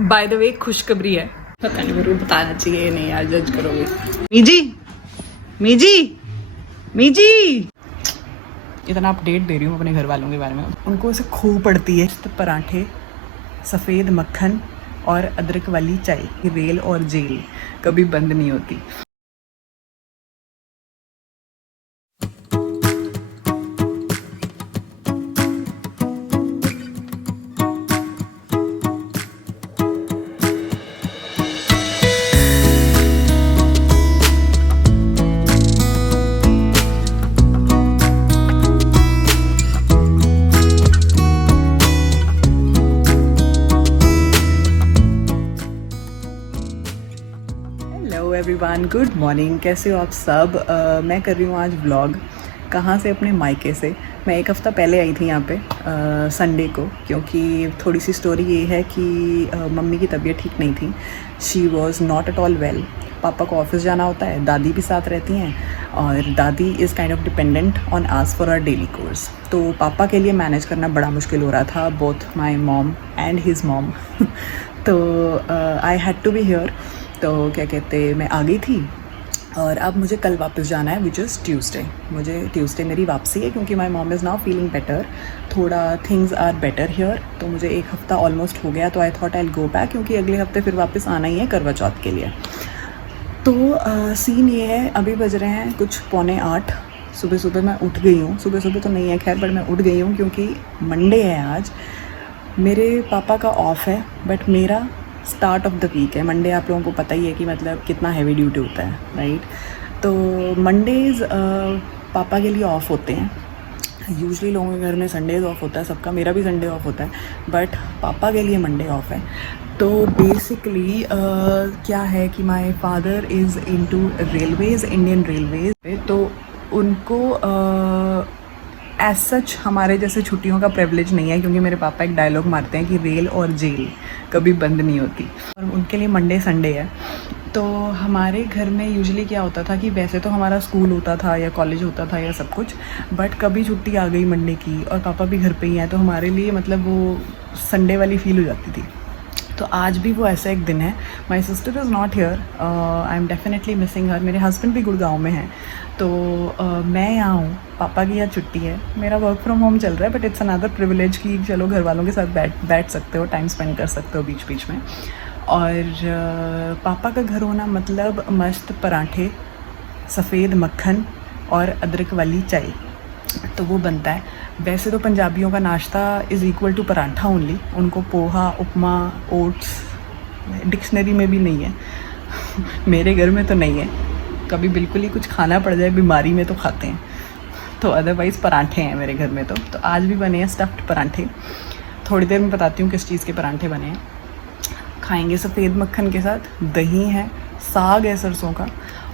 By the way खुशखबरी है, पता नहीं मेरे को बताना चाहिए नहीं यार, जज करोगे। मीजी मीजी मीजी इतना अपडेट दे रही हूँ अपने घर वालों के बारे में, उनको ऐसे खूब पड़ती है पराठे, सफ़ेद मक्खन और अदरक वाली चाय। रेल और जेल कभी बंद नहीं होती। Everyone, good morning. कैसे हो आप सब? मैं कर रही हूँ आज व्लॉग। कहाँ से? अपने मायके से। मैं एक हफ़्ता पहले आई थी यहाँ पे संडे को, क्योंकि थोड़ी सी स्टोरी ये है कि मम्मी की तबीयत ठीक नहीं थी। She was not at all well. पापा को ऑफिस जाना होता है, दादी भी साथ रहती हैं, और dadi is kind of dependent on us for our daily course. तो पापा के लिए मैनेज करना बड़ा मुश्किल हो रहा था, both my mom and his mom. तो I had to be here. तो क्या कहते, मैं आ गई थी और अब मुझे कल वापस जाना है, विच इज़ ट्यूसडे। मुझे ट्यूसडे मेरी वापसी है, क्योंकि माई mom is now feeling better, थोड़ा थिंग्स आर बेटर हियर। तो मुझे एक हफ़्ता ऑलमोस्ट हो गया, तो I thought I go back, क्योंकि अगले हफ्ते फिर वापस आना ही है करवा चौथ के लिए। तो सीन ये है, अभी बज रहे हैं कुछ 7:45। सुबह सुबह मैं उठ गई हूँ। सुबह सुबह तो नहीं है खैर, बट मैं उठ गई हूँ क्योंकि मंडे है आज। मेरे पापा का ऑफ है, बट मेरा स्टार्ट ऑफ द वीक है। मंडे आप लोगों को पता ही है कि मतलब कितना हैवी ड्यूटी होता है, राइट? तो मंडेज़ पापा के लिए ऑफ होते हैं। यूजुअली लोगों के घर में संडेज़ ऑफ होता है सबका, मेरा भी संडे ऑफ होता है, बट पापा के लिए मंडे ऑफ है। तो बेसिकली क्या है कि my father is into Railways, Indian Railways. तो उनको एज सच हमारे जैसे छुट्टियों का प्रिविलेज नहीं है, क्योंकि मेरे पापा एक डायलॉग मारते हैं कि रेल और जेल कभी बंद नहीं होती, और उनके लिए मंडे संडे है। तो हमारे घर में यूजुअली क्या होता था कि वैसे तो हमारा स्कूल होता था या कॉलेज होता था या सब कुछ, बट कभी छुट्टी आ गई मंडे की और पापा भी घर पे ही हैं, तो हमारे लिए मतलब वो संडे वाली फील हो जाती थी। तो आज भी वो ऐसा एक दिन है। My sister is not here, I am definitely missing हर। मेरे हस्बैंड भी गुड़गांव में हैं, तो मैं यहाँ हूँ। पापा की यहाँ छुट्टी है, मेरा वर्क फ्रॉम होम चल रहा है, बट इट्स अनदर प्रिविलेज कि चलो घर वालों के साथ बैठ सकते हो, टाइम स्पेंड कर सकते हो बीच बीच में। और पापा का घर होना मतलब मस्त पराठे, सफ़ेद मक्खन और अदरक वाली चाय, तो वो बनता है। वैसे तो पंजाबियों का नाश्ता is equal to paratha only. उनको पोहा, उपमा, ओट्स डिक्शनरी में भी नहीं है। मेरे घर में तो नहीं है, कभी बिल्कुल ही कुछ खाना पड़ जाए बीमारी में तो खाते हैं, तो अदरवाइज़ पराठे हैं मेरे घर में। तो आज भी बने हैं स्टफ्ड पराठे। थोड़ी देर में बताती हूँ किस चीज़ के पराठे बने हैं। खाएंगे सफ़ेद मक्खन के साथ, दही है, साग है सरसों का,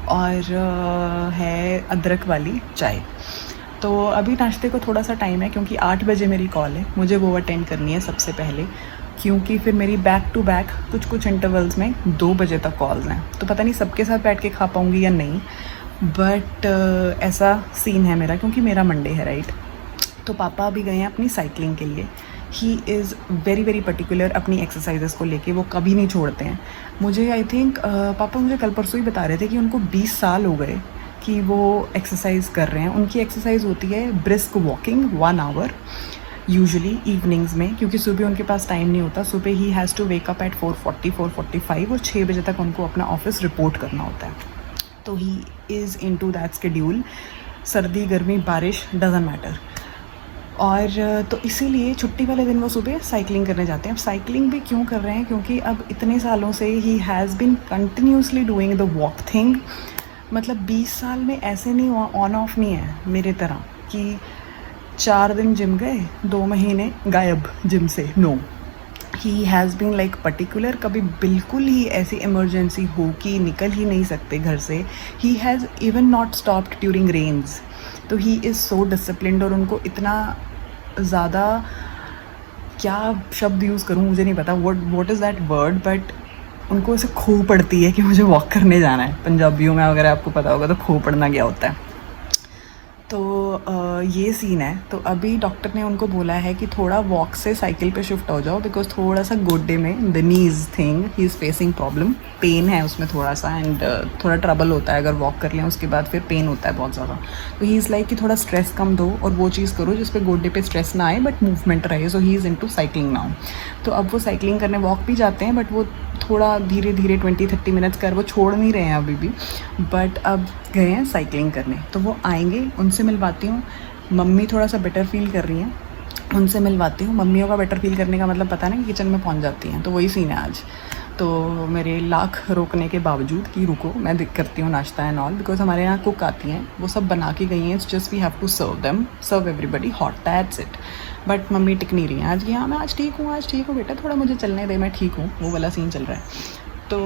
और है अदरक वाली चाय। तो अभी नाश्ते को थोड़ा सा टाइम है, क्योंकि 8 बजे मेरी कॉल है, मुझे वो अटेंड करनी है सबसे पहले, क्योंकि फिर मेरी बैक टू बैक कुछ इंटरवल्स में 2 बजे तक कॉल्स हैं। तो पता नहीं सबके साथ बैठ के खा पाऊँगी या नहीं, बट ऐसा सीन है मेरा, क्योंकि मेरा मंडे है, राइट? तो पापा अभी गए हैं अपनी साइकिलिंग के लिए। He is very very particular अपनी एक्सरसाइजेस को लेके, वो कभी नहीं छोड़ते हैं। मुझे आई थिंक पापा मुझे कल परसों ही बता रहे थे कि उनको 20 साल हो गए कि वो एक्सरसाइज कर रहे हैं। उनकी एक्सरसाइज होती है brisk walking 1 hour, usually evenings में, क्योंकि सुबह उनके पास टाइम नहीं होता। सुबह he has to wake up at 4:40, 4:45, और 6 बजे तक उनको अपना ऑफिस रिपोर्ट करना होता है। तो he is into that schedule. सर्दी गर्मी बारिश डजंट मैटर। और तो इसीलिए छुट्टी वाले दिन वो सुबह साइकिलिंग करने जाते हैं। अब साइकिलिंग भी क्यों कर रहे हैं? क्योंकि अब इतने सालों से he has been continuously doing the walk thing. मतलब 20 साल में ऐसे नहीं हुआ, ऑन ऑफ नहीं है मेरे तरह कि 4 दिन जिम गए, 2 महीने गायब जिम से। No, he has been like particular. कभी बिल्कुल ही ऐसी इमरजेंसी हो कि निकल ही नहीं सकते घर से, he has even not stopped during rains. तो ही इज़ सो डिसिप्लिन्ड, और उनको इतना ज़्यादा, क्या शब्द यूज़ करूँ मुझे नहीं पता, what is that word, but उनको ऐसे खूब पड़ती है कि मुझे वॉक करने जाना है। पंजाबियों में अगर आपको पता होगा तो खूब पड़ना क्या होता है। तो ये सीन है। तो अभी डॉक्टर ने उनको बोला है कि थोड़ा वॉक से साइकिल पे शिफ्ट हो जाओ, बिकॉज थोड़ा सा गोड्डे में the knees thing he is facing problem, pain है उसमें थोड़ा सा, एंड थोड़ा ट्रबल होता है अगर वॉक कर लें उसके बाद फिर पेन होता है बहुत ज़्यादा। तो ही इज़ लाइक कि थोड़ा स्ट्रेस कम दो और वो चीज़ करो जिस पे गोड्डे पे स्ट्रेस ना आए बट मूवमेंट रहे। So he is into cycling now. तो अब वो साइकिलिंग करने वॉक भी जाते हैं, बट वो थोड़ा धीरे धीरे 20-30 मिनट्स कर वो छोड़ नहीं रहे हैं अभी भी, बट अब गए हैं साइकिलिंग करने। तो वो आएंगे, उनसे मिलवाती हूँ। मम्मी थोड़ा सा बेटर फील कर रही हैं, उनसे मिलवाती हूँ। मम्मियों का बेटर फील करने का मतलब पता है ना कि किचन में पहुँच जाती हैं, तो वही सीन है आज। तो मेरे लाख रोकने के बावजूद कि रुको मैं करती हूँ नाश्ता एंड ऑल, बिकॉज हमारे यहाँ कुक आती हैं, वो सब बना के गई हैं। It's just we have to serve them, serve everybody hot, that's it. But mummy टिक नहीं रही हैं आज कि हाँ मैं आज ठीक हूँ बेटा, थोड़ा मुझे चलने दे, मैं ठीक हूँ, वो वाला सीन चल रहा है। तो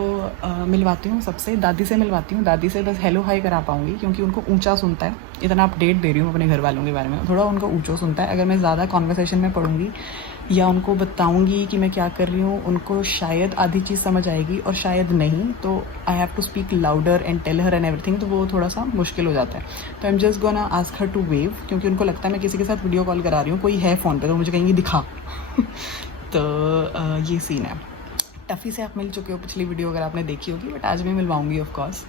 मिलवाती हूँ सबसे, दादी से मिलवाती हूँ। दादी से बस हेलो हाई करा पाऊँगी क्योंकि उनको ऊंचा सुनता है। इतना अपडेट दे रही हूँ अपने घर वालों के बारे में, थोड़ा उनको ऊंचा सुनता है। अगर मैं ज़्यादा कॉन्वर्सेशन में पढ़ूँगी या उनको बताऊँगी कि मैं क्या कर रही हूँ, उनको शायद आधी चीज़ समझ आएगी और शायद नहीं। तो I have to speak louder and tell her and everything, तो वो थोड़ा सा मुश्किल हो जाता है। तो I am just gonna ask her to wave, क्योंकि उनको लगता है मैं किसी के साथ वीडियो कॉल करा रही हूँ, कोई है फ़ोन पर, तो मुझे कहेंगी दिखा। तो ये सीन है। टफ़ी से आप मिल चुके हो पिछली वीडियो अगर आपने देखी होगी, बट आज भी मिलवाऊंगी ऑफ कोर्स।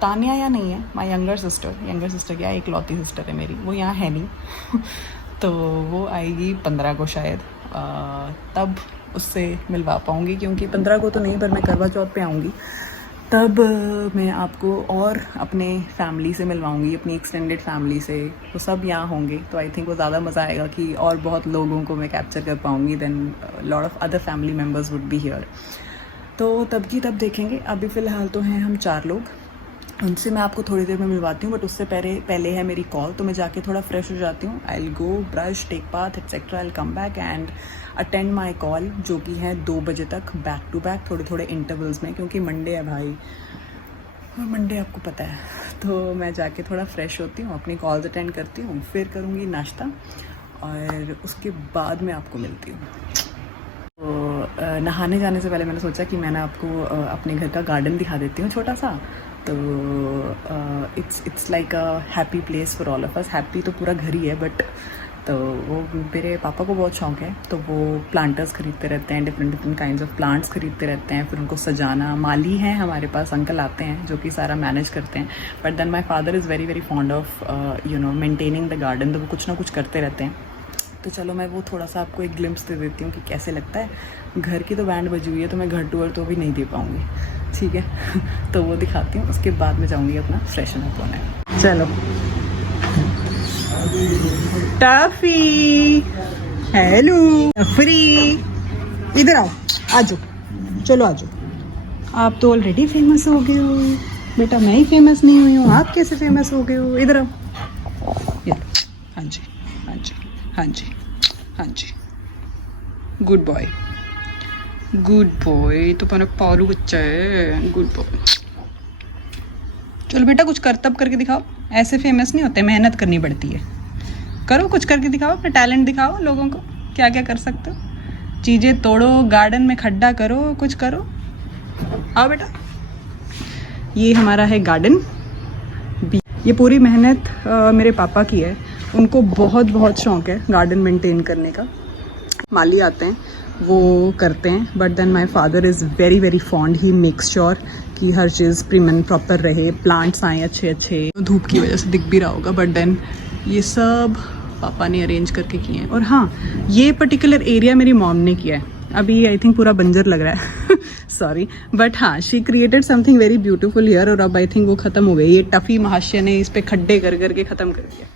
तानिया यहाँ नहीं है, माई यंगर सिस्टर क्या एक लौती सिस्टर है मेरी, वो यहाँ है नहीं। तो वो आएगी 15 को शायद, तब उससे मिलवा पाऊँगी, क्योंकि 15 को तो नहीं, पर मैं करवा चौथ पे आऊँगी, तब मैं आपको और अपने फैमिली से मिलवाऊंगी, अपनी एक्सटेंडेड फैमिली से। वो सब यहाँ होंगे, तो आई थिंक वो ज़्यादा मज़ा आएगा कि और बहुत लोगों को मैं कैप्चर कर पाऊँगी, then lot of other family members would be here. तो तब की तब देखेंगे। अभी फ़िलहाल तो हैं हम 4 लोग, उनसे मैं आपको थोड़ी देर में मिलवाती हूँ, बट उससे पहले है मेरी कॉल। तो मैं जाके थोड़ा फ्रेश हो जाती हूँ। I will go brush, take bath etcetera, I will come back and attend my call, जो कि है 2 बजे तक बैक टू बैक, थोड़े इंटरवल्स में, क्योंकि मंडे है भाई, और मंडे आपको पता है। तो मैं जाके थोड़ा फ्रेश होती हूँ, अपनी कॉल्स अटेंड करती हूँ, फिर करूँगी नाश्ता और उसके बाद मैं आपको मिलती हूँ। तो नहाने जाने से पहले मैंने सोचा कि मैं ना आपको अपने घर का गार्डन दिखा देती हूँ छोटा सा। तो it's like a happy place for all of us. Happy तो पूरा घर ही है, बट तो वो मेरे पापा को बहुत शौक है, तो वो प्लांटर्स खरीदते रहते हैं, डिफरेंट काइंड्स ऑफ प्लांट्स खरीदते रहते हैं, फिर उनको सजाना। माली हैं हमारे पास, अंकल आते हैं जो कि सारा मैनेज करते हैं, but then my father is very very fond of maintaining the garden, तो वो कुछ ना कुछ करते रहते हैं। तो चलो मैं वो थोड़ा सा आपको एक ग्लिम्स दे देती हूँ कि कैसे लगता है। घर की तो बैंड बजी हुई है, तो मैं घर टूर तो भी नहीं दे पाऊँगी, ठीक है। तो वो दिखाती हूँ, उसके बाद में जाऊँगी अपना फ्रेशन अप होने। चलो टफी, हेलो फ्री, इधर आओ, आ जाओ, चलो आ जाओ। आप तो ऑलरेडी फेमस हो गए हो बेटा, मैं ही फेमस नहीं हुई हूँ, आप कैसे फेमस हो गए हो? इधर आओ, हाँ जी हाँ जी हाँ जी हाँ जी, गुड बॉय तो अपना पालू बच्चा है, गुड बॉय। चलो बेटा कुछ करतब करके दिखाओ, ऐसे फेमस नहीं होते, मेहनत करनी पड़ती है। करो कुछ करके दिखाओ, अपना टैलेंट दिखाओ लोगों को, क्या क्या कर सकते हो। चीज़ें तोड़ो, गार्डन में खड्डा करो, कुछ करो। आओ बेटा, ये हमारा है गार्डन। ये पूरी मेहनत मेरे पापा की है, उनको बहुत बहुत शौक है गार्डन मेंटेन करने का। माली आते हैं, वो करते हैं, but then my father is very very fond, he makes sure कि हर चीज़ प्रीम एंड प्रॉपर रहे, प्लांट्स आए अच्छे अच्छे। धूप की वजह से दिख भी रहा होगा, बट देन ये सब पापा ने अरेंज करके किए हैं। और हाँ, ये पर्टिकुलर एरिया मेरी मॉम ने किया है, अभी आई थिंक पूरा बंजर लग रहा है सॉरी, बट हाँ she created something very beautiful here, और अब आई थिंक वो ख़त्म हो गई। ये टफ़ी महाशय ने इस पर खड्डे कर करके ख़त्म कर दिया।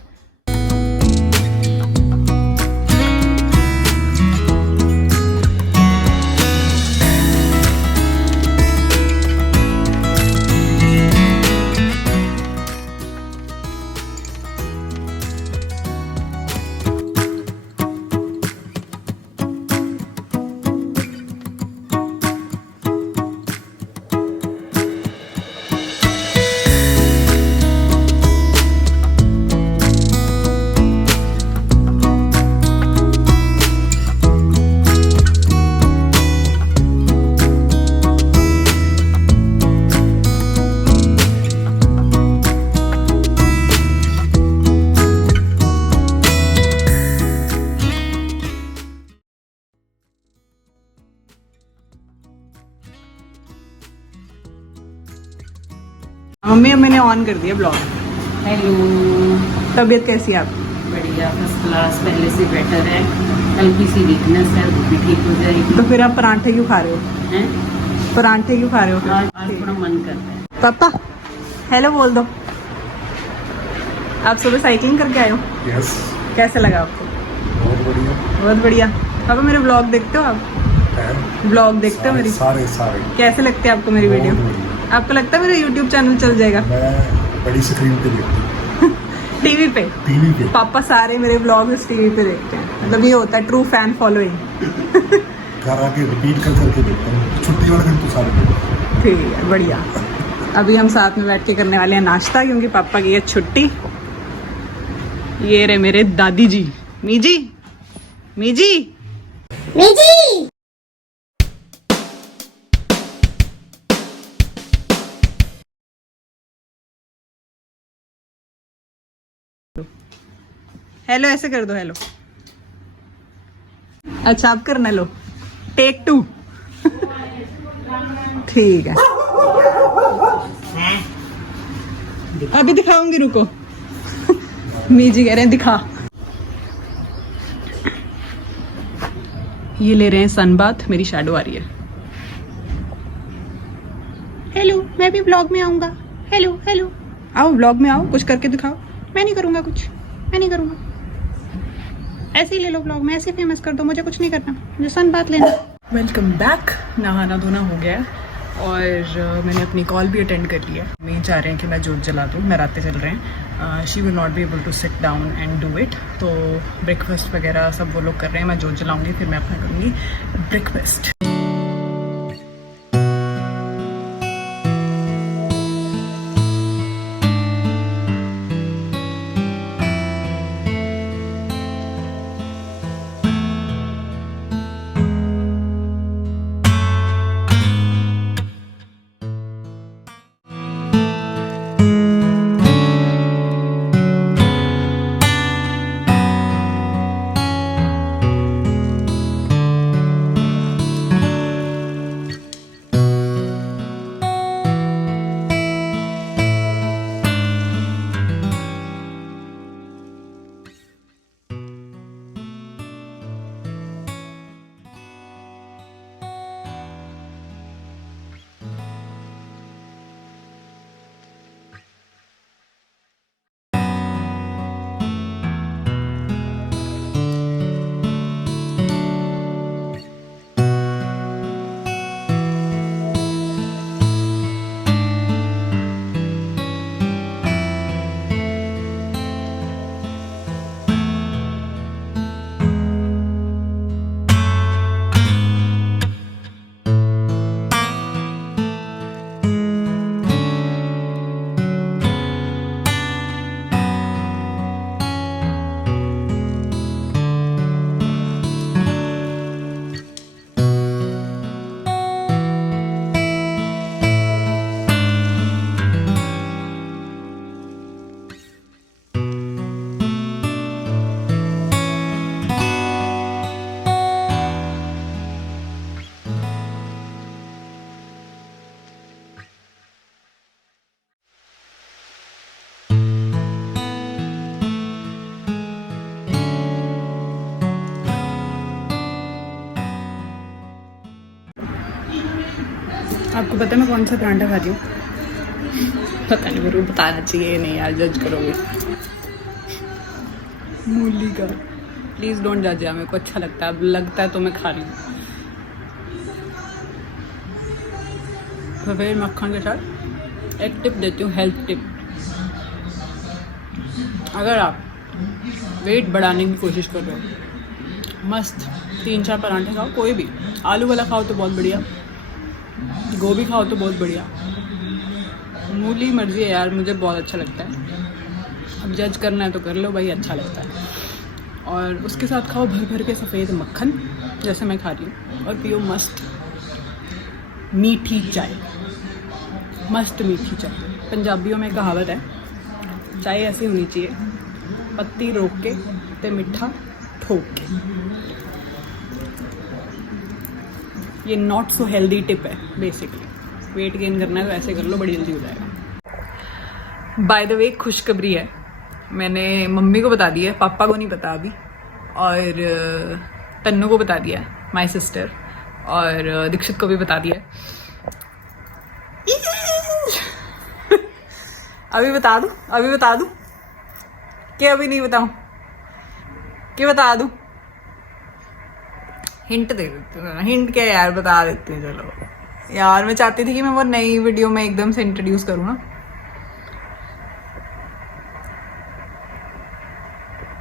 मम्मी अब मैंने ऑन कर दिया ब्लॉग। हेलो। तबीयत कैसी है आपकी? बढ़िया, फर्स्ट क्लास, पहले से बेटर है। हल्की सी वीकनेस है, वो भी ठीक हो जाएगी। तो फिर आप परांठे क्यों खा रहे हो? हैं? परांठे क्यों खा रहे हो फिर? आज थोड़ा मन कर रहा है। पापा हेलो बोल दो। आप सुबह साइकिलिंग करके आए हो? यस, कैसे लगा आपको? बहुत बढ़िया बहुत बढ़िया। पापा मेरे ब्लॉग देखते हो आप? है। ब्लॉग देखते हो मेरी? सारे सारे कैसे लगते हैं आपको मेरी बहुत वीडियो? बढ़िया। आपको लगता है मेरा यूट्यूब चैनल चल जाएगा? मैं बड़ी स्क्रीन पे देखती हूँ, टीवी पे? टीवी पे। पापा सारे मेरे ब्लॉग्स टीवी पे देखते हैं, मतलब ये होता है ट्रू फैन फॉलोइंग। घर आके रिपीट कर करके देखता हूँ, छुट्टी वाले दिन तो सारे देखता हूँ। ठीक है, बढ़िया। अभी हम साथ में बैठ के करने वाले हैं नाश्ता, क्योंकि पापा की है छुट्टी। ये रहे मेरे दादी जी। मीजी मीजी मीजी। हेलो ऐसे कर दो, हेलो। अच्छा आप करना, लो टेक 2। ठीक है, अभी दिखाऊंगी, रुको। मीजी कह रहे हैं दिखा। ये ले रहे हैं सनबाथ, मेरी शैडो आ रही है। हेलो, मैं भी ब्लॉग में आऊंगा। हेलो हेलो, आओ ब्लॉग में आओ, कुछ करके दिखाओ। मैं नहीं करूंगा कुछ, मैं नहीं करूंगा। ऐसे ही ले लो ब्लॉग में, ऐसे फेमस कर दो, मुझे कुछ नहीं करना, मुझे सनबाथ लेना। Welcome back. नहाना धोना हो गया है और मैंने अपनी कॉल भी अटेंड कर लिया। मैं चाह रहे हैं कि मैं जोत जला दूँ, नराते चल रहे हैं। She will not be able to sit down and do it, तो ब्रेकफास्ट वगैरह सब वो लोग कर रहे हैं, मैं जोत जलाऊंगी, फिर मैं अपना करूँगी ब्रेकफास्ट। आपको पता है मैं कौन सा परांठा खा रही हूँ? पता नहीं, मेरे को बताना चाहिए नहीं यार, जज करोगे। मूली का। प्लीज़ डोंट जज यार, मेरे को अच्छा लगता है, अब लगता है तो मैं खा रही हूँ। तो फिर मक्खन के साथ एक टिप देती हूँ, हेल्थ टिप। अगर आप वेट बढ़ाने की कोशिश कर रहे हो, मस्त 3-4 परांठे खाओ, कोई भी। आलू वाला खाओ तो बहुत बढ़िया, गोभी खाओ तो बहुत बढ़िया, मूली मर्जी है यार, मुझे बहुत अच्छा लगता है। अब जज करना है तो कर लो भाई, अच्छा लगता है। और उसके साथ खाओ भर भर के सफ़ेद मक्खन, जैसे मैं खा रही हूँ, और पियो मस्त मीठी चाय। मस्त मीठी चाय। पंजाबियों में कहावत है, चाय ऐसी होनी चाहिए, पत्ती रोक के ते मिठा ठोक के। ये नॉट सो हेल्दी टिप है बेसिकली। वेट गेन करना है तो ऐसे कर लो, बड़ी जल्दी हो जाएगा। बाय द वे खुशखबरी है, मैंने मम्मी को बता दिया है, पापा को नहीं पता अभी, और तन्नू को बता दिया है, माय सिस्टर, और दीक्षित को भी बता दिया है। अभी बता दूं कि अभी नहीं बताऊं कि बता दूं? हिंट दे देती हूँ। हिंट क्या यार, बता देती हूँ। चलो यार, मैं चाहती थी कि मैं वो नई वीडियो में एकदम से इंट्रोड्यूस करूँ ना,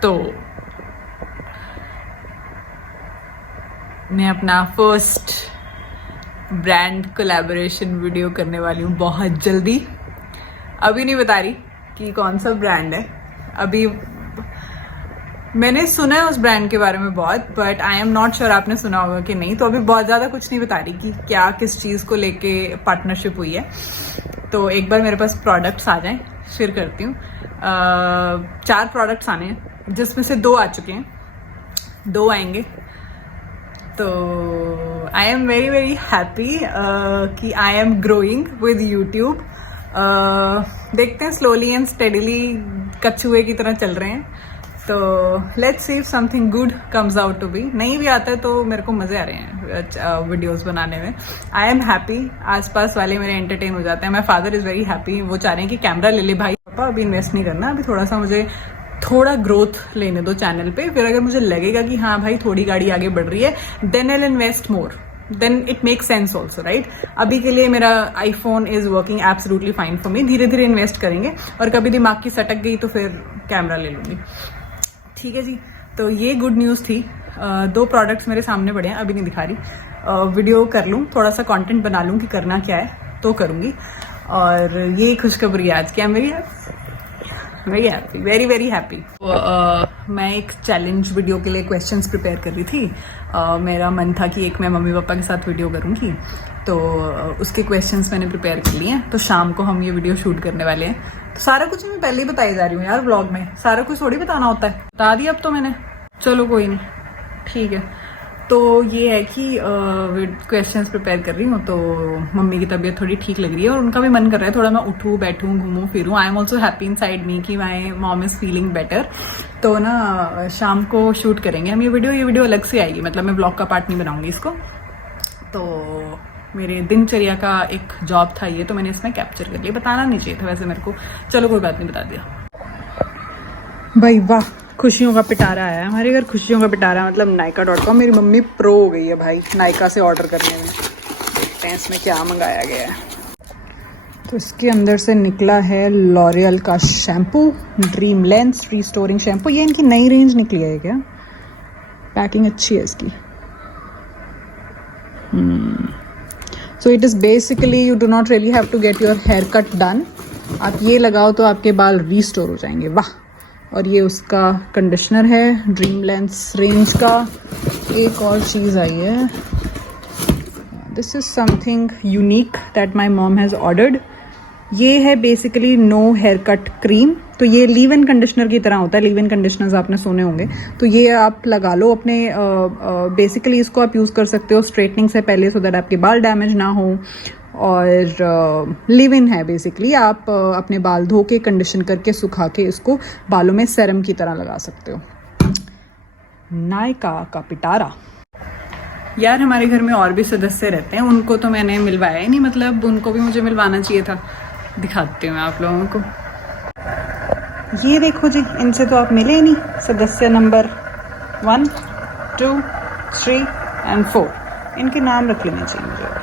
तो मैं अपना फर्स्ट ब्रांड कोलैबोरेशन वीडियो करने वाली हूँ बहुत जल्दी। अभी नहीं बता रही कि कौन सा ब्रांड है, अभी मैंने सुना है उस ब्रांड के बारे में बहुत, but I am not sure आपने सुना होगा कि नहीं, तो अभी बहुत ज़्यादा कुछ नहीं बता रही कि क्या किस चीज़ को लेके पार्टनरशिप हुई है। तो एक बार मेरे पास प्रोडक्ट्स आ जाएं फिर करती हूँ। 4 प्रोडक्ट्स आने हैं, जिसमें से 2 आ चुके हैं, 2 आएंगे। तो I am very very happy कि I am growing with YouTube. देखते हैं, स्लोली एंड स्टेडिली कछुए की तरह चल रहे हैं। तो let's see if something good comes out to be. नहीं भी आता है तो मेरे को मज़े आ रहे हैं वीडियोस बनाने में। आई एम हैप्पी, आसपास वाले मेरे एंटरटेन हो जाते हैं। माई फादर इज़ वेरी हैप्पी, वो चाह रहे हैं कि कैमरा ले ले भाई। पापा अभी इन्वेस्ट नहीं करना, अभी थोड़ा सा मुझे थोड़ा ग्रोथ लेने दो चैनल पे, फिर अगर मुझे लगेगा कि हाँ भाई थोड़ी गाड़ी आगे बढ़ रही है, then I will invest more, then it make sense also, right. अभी के लिए मेरा iPhone is working absolutely fine for me. धीरे धीरे इन्वेस्ट करेंगे, और कभी दिमाग की सटक गई तो फिर कैमरा ले लूंगी। ठीक है जी, तो ये गुड न्यूज़ थी। 2 प्रोडक्ट्स मेरे सामने पड़े हैं, अभी नहीं दिखा रही। वीडियो कर लूँ, थोड़ा सा कंटेंट बना लूँ कि करना क्या है तो करूँगी। और ये खुशखबरी आज की, मेरी very happy, very very happy. मैं एक चैलेंज वीडियो के लिए क्वेश्चंस प्रिपेयर कर रही थी। मेरा मन था कि एक मैं मम्मी पापा के साथ वीडियो करूँगी, तो उसके क्वेश्चंस मैंने प्रिपेयर कर लिए हैं। तो शाम को हम ये वीडियो शूट करने वाले हैं। तो सारा कुछ मैं पहले ही बताई जा रही हूँ यार, व्लॉग में सारा कुछ थोड़ी बताना होता है। बता दिया अब तो मैंने, चलो कोई नहीं, ठीक है। तो ये है कि क्वेश्चंस प्रिपेयर कर रही हूँ, तो मम्मी की तबीयत थोड़ी ठीक लग रही है और उनका भी मन कर रहा है थोड़ा मैं उठूँ, बैठूँ, घूमूँ फिरूँ। I am also happy inside me कि my mom is feeling better. तो ना शाम को शूट करेंगे हम ये वीडियो अलग से आएगी, मतलब मैं ब्लॉग का पार्ट नहीं बनाऊँगी इसको। तो मेरे दिनचर्या का एक जॉब था ये, तो मैंने इसमें कैप्चर कर लिया। बताना नहीं चाहिए था वैसे मेरे को, चलो कोई बात नहीं, बता दिया। भाई वाह, खुशियों का पिटारा आया है हमारे घर। खुशियों का पिटारा मतलब Nykaa.com। मेरी मम्मी प्रो हो गई है भाई नायका से ऑर्डर करने में। देखते हैं इसमें क्या मंगाया गया है। तो इसके अंदर से निकला है लॉरियल का shampoo, dream lens restoring shampoo. ये इनकी नई रेंज निकली है क्या? पैकिंग अच्छी है इसकी। So it is basically you do not really have to get your hair cut done. आप ये लगाओ तो आपके बाल रिस्टोर हो जाएंगे। वाह। और ये उसका कंडीशनर है ड्रीम लेंस रेंज का। एक और चीज़ आई है, this is something unique that my mom has ordered. ये है basically no hair cut cream. तो ये लीव इन कंडीशनर की तरह होता है, लीव इन कंडीशनर्स आपने सुने होंगे। तो ये आप लगा लो अपने, बेसिकली इसको आप यूज़ कर सकते हो स्ट्रेटनिंग से पहले, सो दैट आपके बाल डैमेज ना हो। और लिव इन है बेसिकली, आप अपने बाल धो के कंडीशन करके सुखा के इसको बालों में सेरम की तरह लगा सकते हो। नायका का पिटारा। यार हमारे घर में और भी सदस्य रहते हैं, उनको तो मैंने मिलवाया ही नहीं, मतलब उनको भी मुझे मिलवाना चाहिए था। दिखाती हूँ मैं आप लोगों को। ये देखो जी, इनसे तो आप मिले ही नहीं। सदस्य नंबर 1, 2, 3 and 4, इनके नाम रख लेने चाहिए मुझे।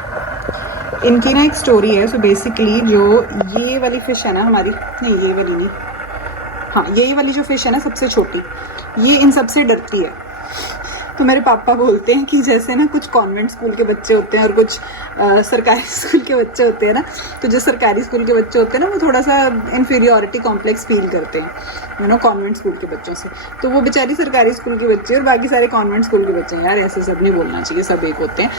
इनकी ना एक स्टोरी है। सो बेसिकली जो ये वाली फिश है ना हमारी, नहीं ये वाली नहीं, हाँ यही वाली जो फिश है ना सबसे छोटी, ये इन सबसे डरती है। तो मेरे पापा बोलते हैं कि जैसे ना कुछ कॉन्वेंट स्कूल के बच्चे होते हैं और कुछ सरकारी स्कूल के बच्चे होते हैं ना, तो जो सरकारी स्कूल के बच्चे होते हैं ना वो थोड़ा सा इन्फीरियॉरिटी कॉम्प्लेक्स फील करते हैं, यू नो, कॉन्वेंट स्कूल के बच्चों से। तो वो बेचारी सरकारी स्कूल के बच्चे और बाकी सारे कॉन्वेंट स्कूल के बच्चे हैं। यार ऐसे सब नहीं बोलना चाहिए, सब एक होते हैं।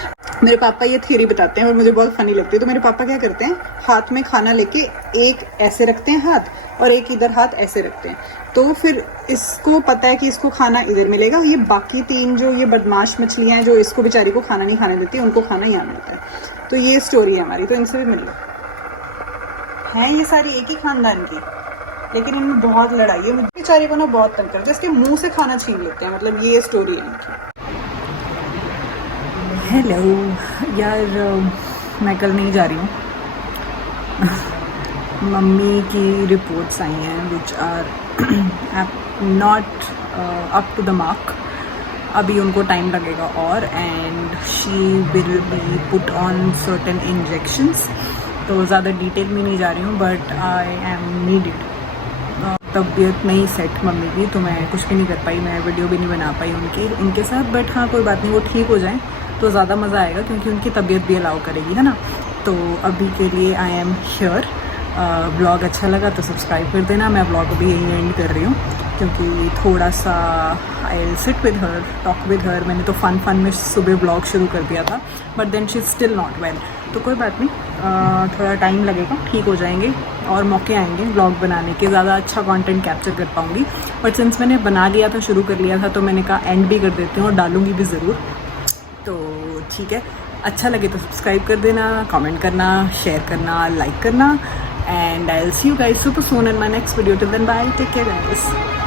मेरे पापा ये थ्योरी बताते हैं और मुझे बहुत फनी लगती है। तो मेरे पापा क्या करते हैं, हाथ में खाना लेके एक ऐसे रखते हैं हाथ, और एक इधर हाथ ऐसे रखते हैं। तो फिर इसको पता है कि इसको खाना इधर मिलेगा, ये बाकी 3 जो ये बदमाश मछलियाँ हैं जो इसको बेचारी को खाना नहीं खाने देती, उनको खाना यहाँ मिलता है। तो ये स्टोरी है हमारी। तो इनसे भी मिल लो। हैं ये सारी एक ही खानदान की, लेकिन इनमें बहुत लड़ाई है। मुझे बेचारे को ना बहुत तंग करते हैं, इसके मुंह से खाना छीन लेते हैं, मतलब ये स्टोरी है इनकी। हेलो यार, मैं कल नहीं जा रही हूँ। मम्मी की रिपोर्ट्स आई हैं which are not up to the mark. अभी उनको टाइम लगेगा और and she will be put on certain injections. तो ज़्यादा डिटेल में नहीं जा रही हूँ, बट आई एम नीडेड। तबीयत नहीं सेट मम्मी की, तो मैं कुछ भी नहीं कर पाई, मैं वीडियो भी नहीं बना पाई उनके साथ। बट हाँ, कोई बात नहीं, वो ठीक हो जाएं तो ज़्यादा मज़ा आएगा, क्योंकि उनकी तबीयत भी अलाउ करेगी, है ना। तो अभी के लिए आई एम हियर। ब्लॉग अच्छा लगा तो सब्सक्राइब कर देना। मैं ब्लॉग अभी यहीं एंड कर रही हूँ, क्योंकि थोड़ा सा I will sit with her, talk with her. मैंने तो फन में सुबह ब्लॉग शुरू कर दिया था, but then she is still not well. तो कोई बात नहीं, थोड़ा टाइम लगेगा, ठीक हो जाएंगे और मौके आएंगे ब्लॉग बनाने के, ज़्यादा अच्छा कंटेंट कैप्चर कर पाऊँगी। बट सिंस मैंने बना लिया था, शुरू कर लिया था, तो मैंने कहा एंड भी कर देती हूँ और डालूँगी भी ज़रूर। तो ठीक है, अच्छा लगे तो सब्सक्राइब कर देना, कमेंट करना, शेयर करना, लाइक करना, and I'll see you guys super soon in my next video. Till then, bye, take care guys.